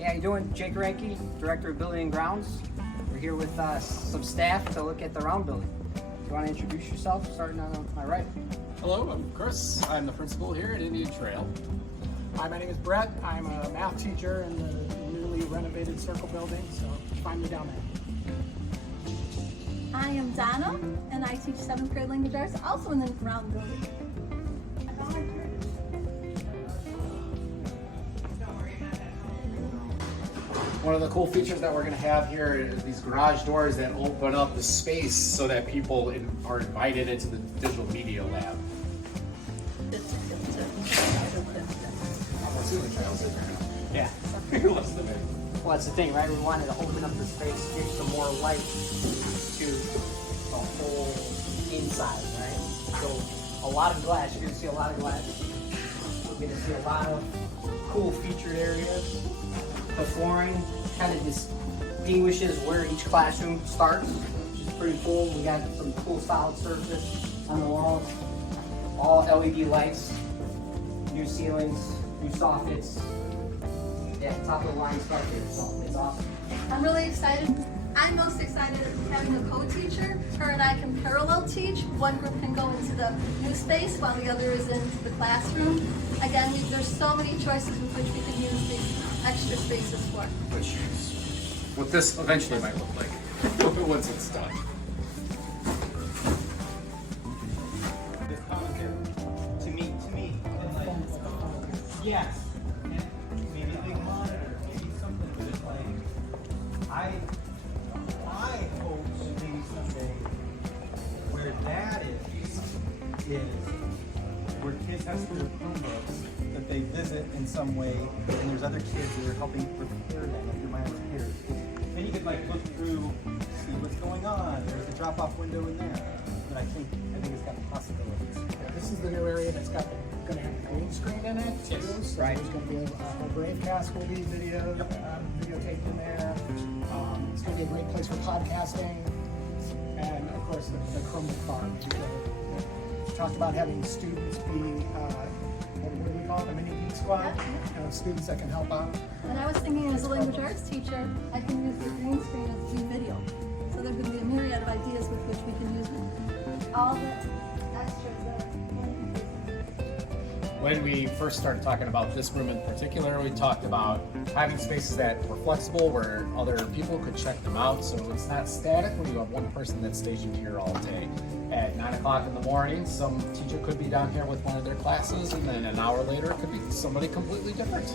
Hey, how you doing? Jake Ranke, Director of Building and Grounds. We're here with some staff to look at the round building. You want to introduce yourself, starting on my right? Hello, I'm Chris. I'm the principal here at Indian Trail. Hi, my name is Brett. I'm a math teacher in the newly renovated Circle building, so find me down there. I am Donna, and I teach 7th grade language arts, also in the round building. One of the cool features that we're going to have here is these garage doors that open up the space so that people are invited into the digital media lab. Yeah. Well, that's the thing, right? We wanted to open up the space, give some more light to the whole inside, right? So a lot of glass. You're going to see a lot of glass. We're going to see a lot of cool featured areas. The flooring kind of distinguishes where each classroom starts, which is pretty cool. We got some cool solid surface on the walls, all LED lights, new ceilings, new soffits. Yeah, top of the line stuff here, so it's awesome. I'm really excited. I'm most excited having a co-teacher. Her and I can parallel teach. One group can go into the new space while the other is into the classroom. Again, there's so many choices with which we can use these extra spaces for. Which is what this eventually might look like once it's done. This commentary to me, yes, and maybe a big monitor, maybe something with it like I hope that maybe someday where that is where kids have their Chromebooks that they visit in some way, and there's other kids that are helping prepare them, like your mind repairs. Then you could like look through, see what's going on. There's a drop-off window in there. But I think it's got possibilities. Yeah, this is the new area that's going to have a green screen in it too. Yes. So Right. there's going to be a Bravecast will be videotaped in there. It's going to be a great place for podcasting, and of course the Chromebook farm. We talked about having students be what do we call it, a mini geek squad? Students that can help out. And I was thinking, as a language arts teacher, I can use the green screen as a video. So there's going to be a myriad of ideas with which we can use all the extras that When we first started talking about this room in particular, we talked about having spaces that were flexible where other people could check them out, so it's not static when you have one person that's stationed here all day. At 9 o'clock in the morning, some teacher could be down here with one of their classes, and then an hour later it could be somebody completely different.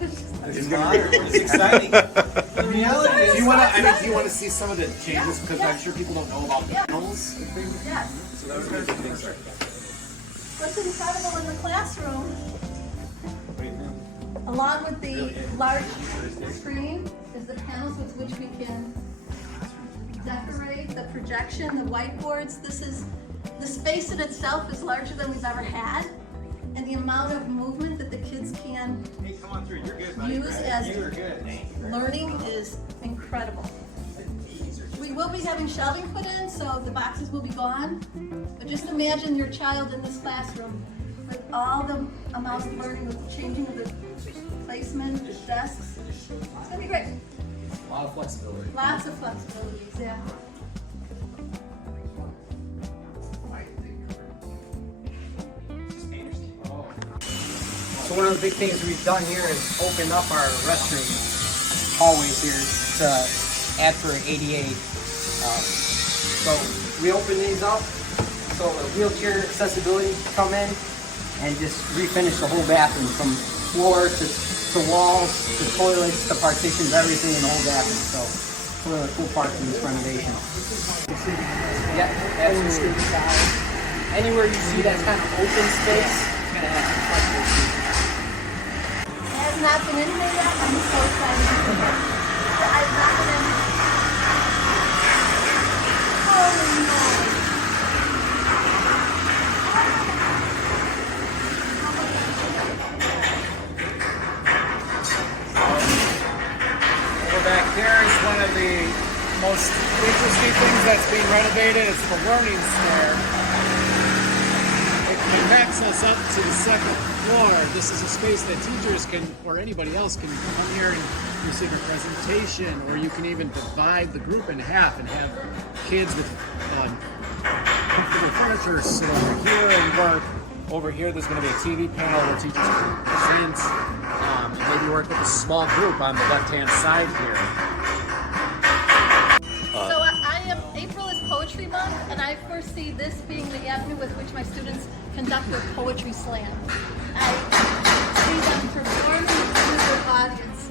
It's exciting. The reality is, Do you want to see some of the changes? Because I'm sure people don't know about the panels and things. Yes. So that was a big thing. What's incredible in the classroom, along with the large screen, is the panels with which we can decorate, the projection, the whiteboards. The space in itself is larger than we've ever had, and the amount of movement that the kids can use as learning is incredible. We will be having shelving put in, so the boxes will be gone. But just imagine your child in this classroom with all the amount of learning, with the changing of the placement, the desks. It's gonna be great. A lot of flexibility. Lots of flexibilities, yeah. So one of the big things we've done here is open up our restroom hallways here to add for an ADA. So we open these up so a wheelchair accessibility can come in and just refinish the whole bathroom from floor to walls to toilets to partitions, everything in the whole bathroom. So it's one of the cool parts of this renovation. Yeah, absolutely. Anywhere you see that kind of open space, it's going to have some flexibility. Has not been in here yet. I'm so excited. I've not been in here. Holy moly. Over back here is one of the most interesting things that's being renovated. It's the learning square. It backs us up to the second floor. This is a space that teachers can, or anybody else can come here and receive a presentation, or you can even divide the group in half and have kids with comfortable furniture sit over here and work. Over here, there's going to be a TV panel where teachers can present, and maybe work with a small group on the left-hand side here. So April is Poetry Month, and I foresee this being the avenue with which my students conduct their poetry slam. I see them performing to their audience.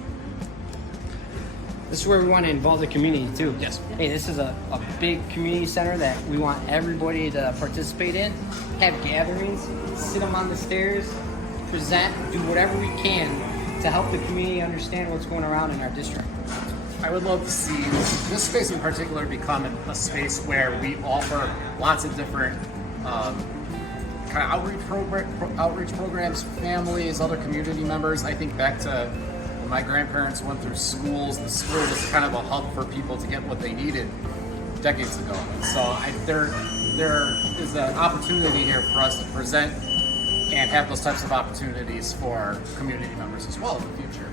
This is where we want to involve the community too. Yes. Hey, this is a big community center that we want everybody to participate in. Have gatherings, sit them on the stairs, present, do whatever we can to help the community understand what's going around in our district. I would love to see this space in particular become a space where we offer lots of different kind of outreach programs, families, other community members. I think back to when my grandparents went through schools. The school was kind of a hub for people to get what they needed decades ago. And so there is an opportunity here for us to present and have those types of opportunities for community members as well in the future.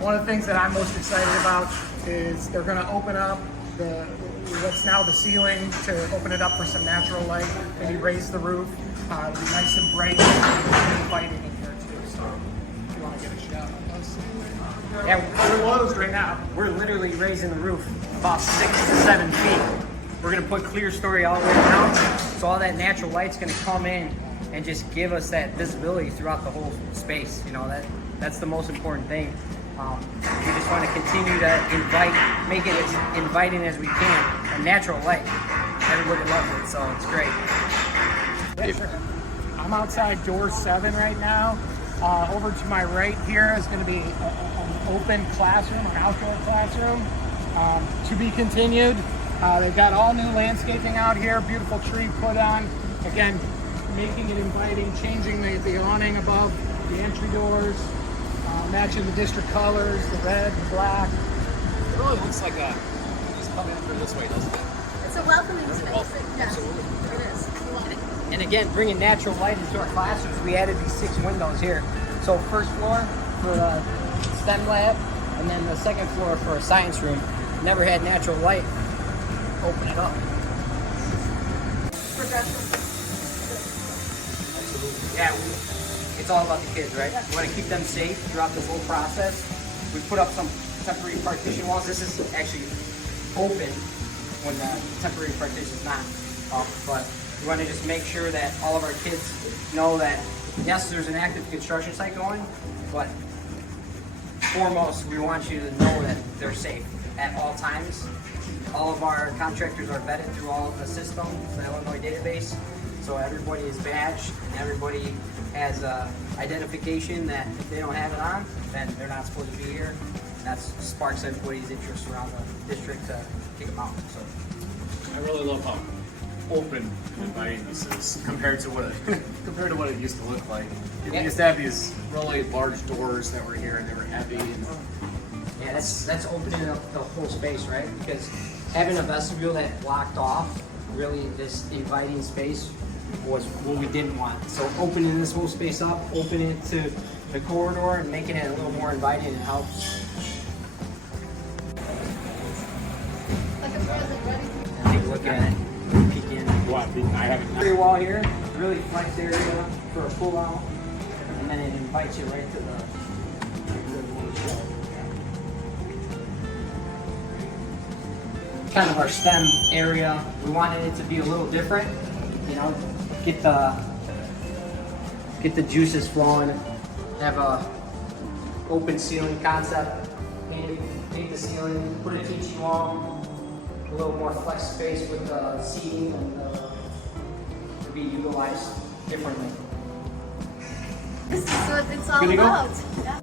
One of the things that I'm most excited about is they're going to open up what's now the ceiling to open it up for some natural light. Maybe raise the roof. It'll be nice and bright and inviting in here too. So if you want to get a shot on those. Yeah, We're closed right now. we're literally raising the roof about 6 to 7 feet. We're gonna put clear story all the way around, so all that natural light's gonna come in and just give us that visibility throughout the whole space. You know, that's the most important thing. We just want to continue to make it as inviting as we can. A natural light. Everybody loves it, so it's great. Yeah, sure. I'm outside door 7 right now. Over to my right here is going to be an open classroom, an outdoor classroom. To be continued. They've got all new landscaping out here, beautiful tree put on. Again, making it inviting, changing the awning above the entry doors, matching the district colors, the red, the black. It really looks like just come in through this way, doesn't it? It's a welcoming space. welcome. Yes, Absolutely. it is. We love it. And again, bringing natural light into our classrooms, we added these 6 windows here. So first floor for the STEM lab, and then the second floor for a science room. Never had natural light. Open it up. Progression. Yeah, it's all about the kids, right? We want to keep them safe throughout this whole process. We put up some temporary partition walls. This is actually open when the temporary partition is not up, but we want to just make sure that all of our kids know that, yes, there's an active construction site going, but foremost, we want you to know that they're safe at all times. All of our contractors are vetted through all of the systems, the Illinois database, so everybody is badged and everybody has identification that if they don't have it on, then they're not supposed to be here. And that sparks everybody's interest around the district to kick them out. So I really love how open and inviting this is compared to what it used to look like. It used to have these really large doors that were here and they were heavy. And yeah, that's opening up the whole space, right? Because having a vestibule that blocked off really this inviting space was what we didn't want. So opening this whole space up, opening it to the corridor and making it a little more inviting, it helps. Like a present ready to Take a look at it, peek in. what? I haven't. Free wall here, really flex area for a pull out, and then it invites you right to the main show. Kind of our STEM area. We wanted it to be a little different, you know, get the juices flowing, have a open ceiling concept, paint the ceiling, put a teaching wall, a little more flex space with the seating and to be utilized differently. This is what it's all Good to go? about. Yeah.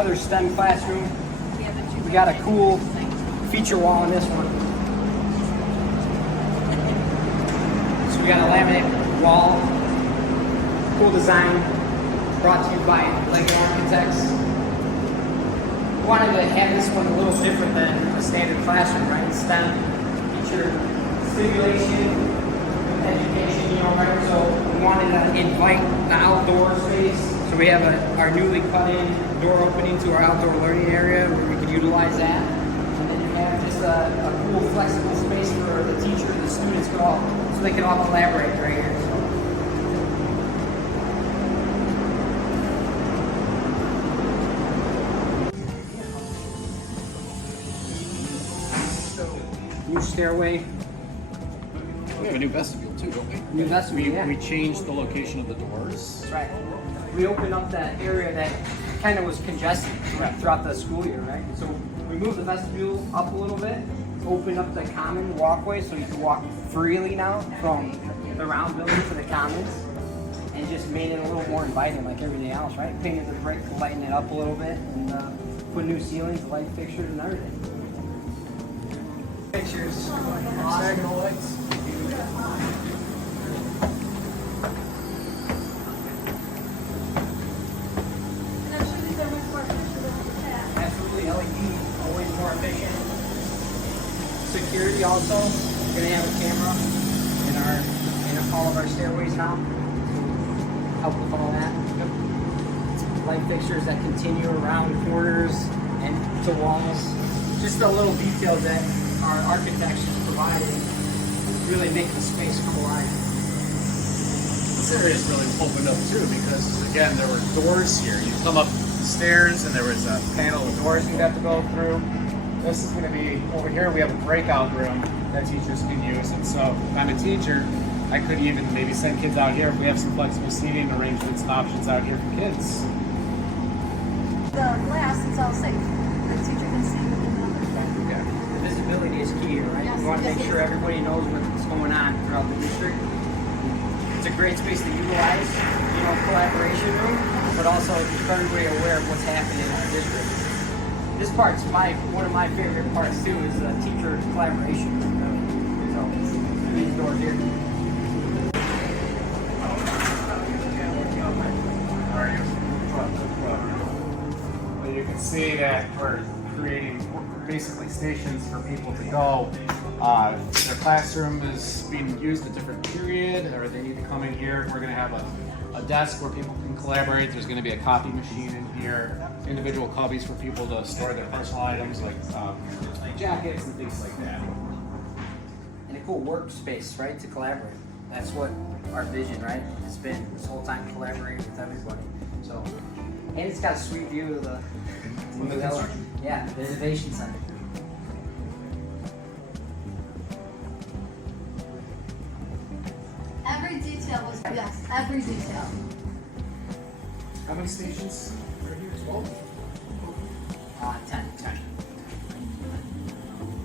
Another STEM classroom. We got a cool feature wall on this one. So we got a laminate wall. Cool design. Brought to you by Lego Architects. We wanted to have this one a little different than a standard classroom, right? STEM, feature stimulation, education, right? So we wanted to invite the outdoor space. So we have our newly cut in door opening to our outdoor learning area where we could utilize that. And then you have just a cool flexible space for the teacher and the students so they can all collaborate right here. New stairway. We have a new vestibule too, don't we? New vestibule, yeah. We changed the location of the doors. Right. We opened up that area that kind of was congested throughout the school year, right? So we moved the vestibule up a little bit, opened up the common walkway so you can walk freely now from the round building to the commons, and just made it a little more inviting like everything else, right? Painted the brick, lighten it up a little bit, and put new ceilings, light fixtures, and everything. Pictures. Hexagonal lights. Absolutely, LED, always more efficient. Security also, we're gonna have a camera in all of our stairways now. Help with all that. Light fixtures that continue around corners and to walls. Just the little details that our architects provided really make the space come alive. This area is really opened up too because again there were doors here. You come up the stairs and there was a panel of doors you'd have to go through. This is going to be over here. We have a breakout room that teachers can use, and so if I'm a teacher, I could even maybe send kids out here if we have some flexible seating arrangements and options out here for kids. The glass is all safe. The teacher can see within the Yeah. The visibility is key here, right? Yes, We want to yes, make yes. sure everybody knows what's going on throughout the district. It's a great space to utilize, collaboration room, but also keep everybody aware of what's happening in our district. This part's one of my favorite parts too, is the teacher collaboration room. So these doors here. Well, you can see that we're creating basically stations for people to go. Their classroom is being used at a different period, or they need to come in here. We're going to have a desk where people can collaborate. There's going to be a copy machine in here, individual cubbies for people to store their personal items like jackets and things like that. And a cool workspace, right, to collaborate. That's what our vision, right, has been this whole time, collaborating with everybody. So, and it's got a sweet view of the the Renovation Center. Every detail was, yes, every detail. How many stations are here? 12? 10.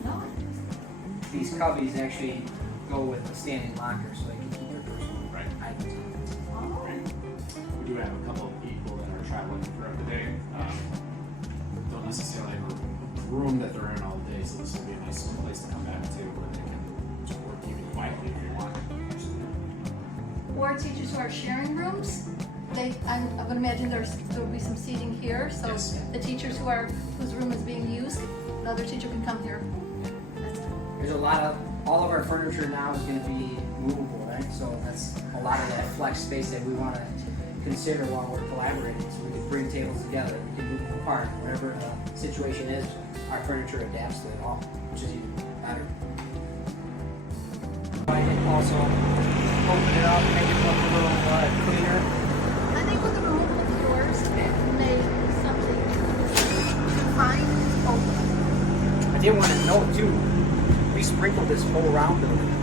No. These cubbies actually go with the standing lockers, so they can keep their personal Right. items. We do have a couple of people that are traveling throughout the day. Don't necessarily have a room that they're in all day, so this will be a nice place to come back to where they can work even quietly if they want. Or teachers who are sharing rooms, I would imagine there'll be some seating here, so Yes. the teachers whose room is being used, another teacher can come here. There's all of our furniture now is going to be movable, right? So that's a lot of that flex space that we want to consider while we're collaborating. So we can bring tables together, we can move them apart, whatever the situation is, our furniture adapts to it all, which is even better. I can also open it up, make it look a little cleaner. I think with the removal of the doors, it made something fine open. I did want to note too, we sprinkled this whole round building.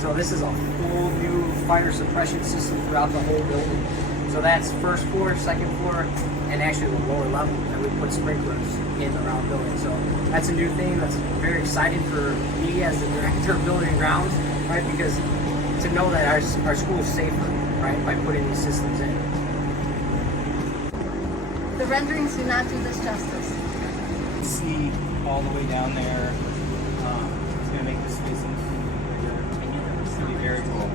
So this is a full new fire suppression system throughout the whole building. So that's first floor, second floor, and actually the lower level that we put sprinklers in the round building. So that's a new thing that's very exciting for me as the director of building and grounds, right? Because to know that our school is safer, right, by putting these systems in. The The renderings do not do this justice. See all the way down there. It's gonna make the space a little bigger. It's gonna be very cool.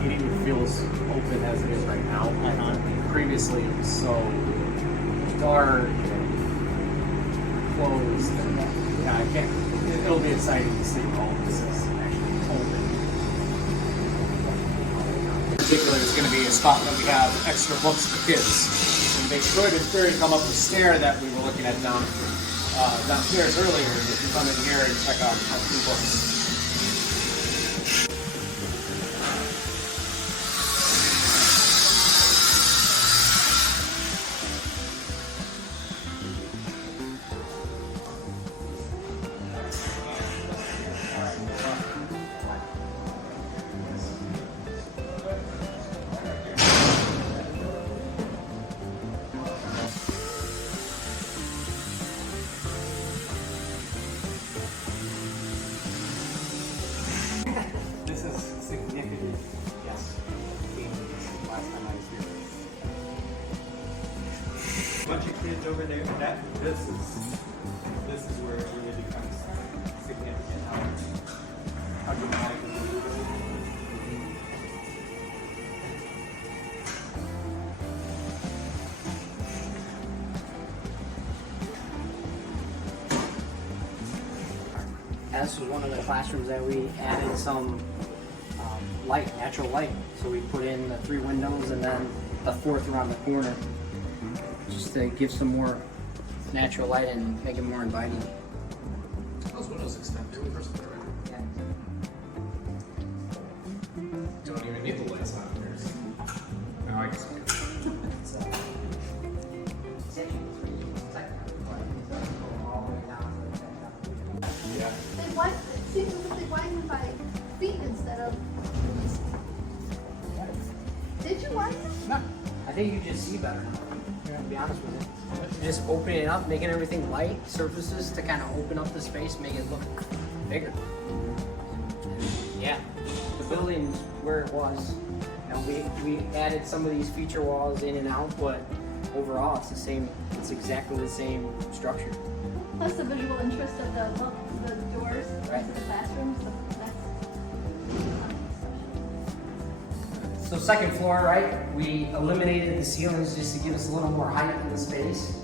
It even feels open as it is right now. Previously, it was so dark and closed. And, yeah, I can't. It'll be exciting to see all this is actually open. In particular, it's going to be a spot that we have extra books for kids. And they could, in theory, come up the stair that we were looking at downstairs earlier. If you come in here and check out a few books. This is significant. Yes. Last time I was here. Bunch of kids over there. This is where it really becomes significant. How dramatic it is. This was one of the classrooms that we added some light, natural light. So we put in the 3 windows and then the 4th around the corner, just to give some more natural light and make it more inviting. Those windows extend through first floor. Yeah. Don't even need the lights on here. No, I guess. Yeah. It seems as if they widened by feet instead of. Did you widen it? No, I think you just see better now, to be honest with you. Just opening it up, making everything light, surfaces to kind of open up the space, make it look bigger. Yeah, the building's where it was. And we added some of these feature walls in and out, but overall it's the same, it's exactly the same structure. Plus the visual interest of the doors Right. to the classrooms. So 2nd floor, right, we eliminated the ceilings just to give us a little more height in the space.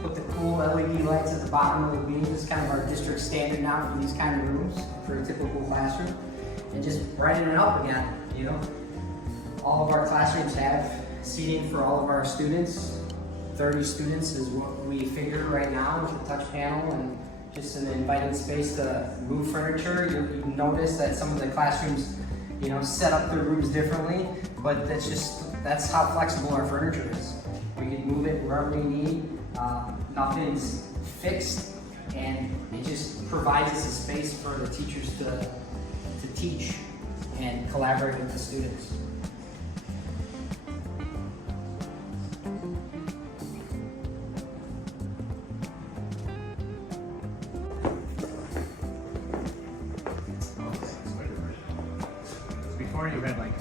Put the cool LED lights at the bottom of the beam. This is kind of our district standard now for these kind of rooms, for a typical classroom. And just brighten it up again, you know. All of our classrooms have seating for all of our students. 30 students is what we figure right now with the touch panel and just an inviting space to move furniture. You notice that some of the classrooms, you know, set up their rooms differently, but that's how flexible our furniture is. We can move it wherever we need. Nothing's fixed, and it just provides us a space for the teachers to teach and collaborate with the students. Before you had like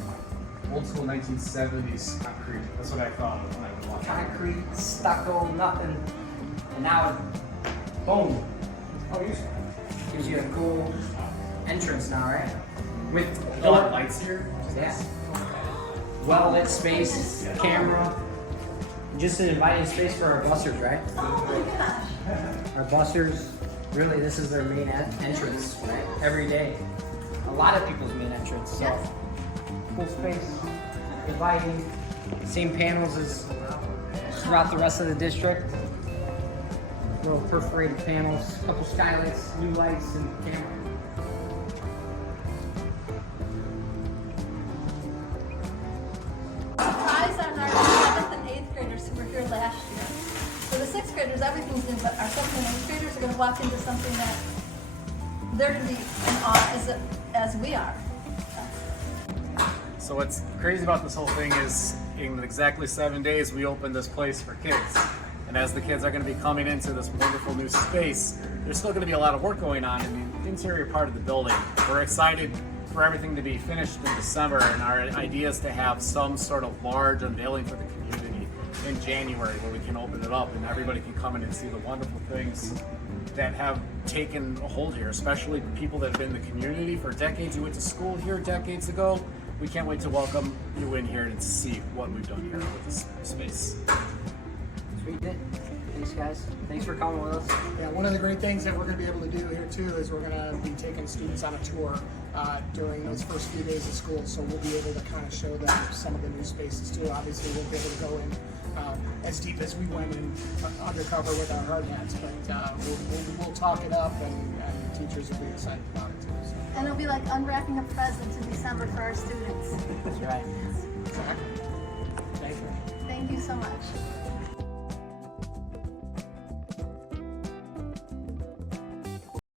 old school 1970s concrete. That's what I thought of when I was walking. Concrete, stucco, nothing. And now, boom. Oh, you Gives you a cool entrance now, right? With got lights here? yeah. Well-lit space, camera. Just an inviting space for our bussers, right? Oh my gosh. Our bussers, really, this is their main entrance, right? Every day. A lot of people's main entrance, so. Yes. Cool space, inviting, same panels as throughout the rest of the district. Little perforated panels, couple skylights, new lights, and camera. Surprise on our 7th and 8th graders who were here last year. For the 6th graders, everything's new, but our 7th and 8th graders are going to walk into something that they're going to be in awe as we are. So what's crazy about this whole thing is in exactly 7 days we opened this place for kids. And as the kids are going to be coming into this wonderful new space, there's still going to be a lot of work going on in the interior part of the building. We're excited for everything to be finished in December, and our idea is to have some sort of large unveiling for the community in January where we can open it up and everybody can come in and see the wonderful things that have taken a hold here, especially people that have been in the community for decades. You went to school here decades ago. We can't wait to welcome you in here and see what we've done here with this space. Sweet. Thanks, guys. Thanks for coming with us. Yeah, one of the great things that we're going to be able to do here too is we're going to be taking students on a tour during those first few days of school, so we'll be able to kind of show them some of the new spaces too. Obviously, we'll be able to go in as deep as we went in undercover with our hard hats, but we'll talk it up, and teachers will be excited about it too. So. And it'll be like unwrapping a present in December for our students. That's right. Exactly. Thank you. Thank you so much.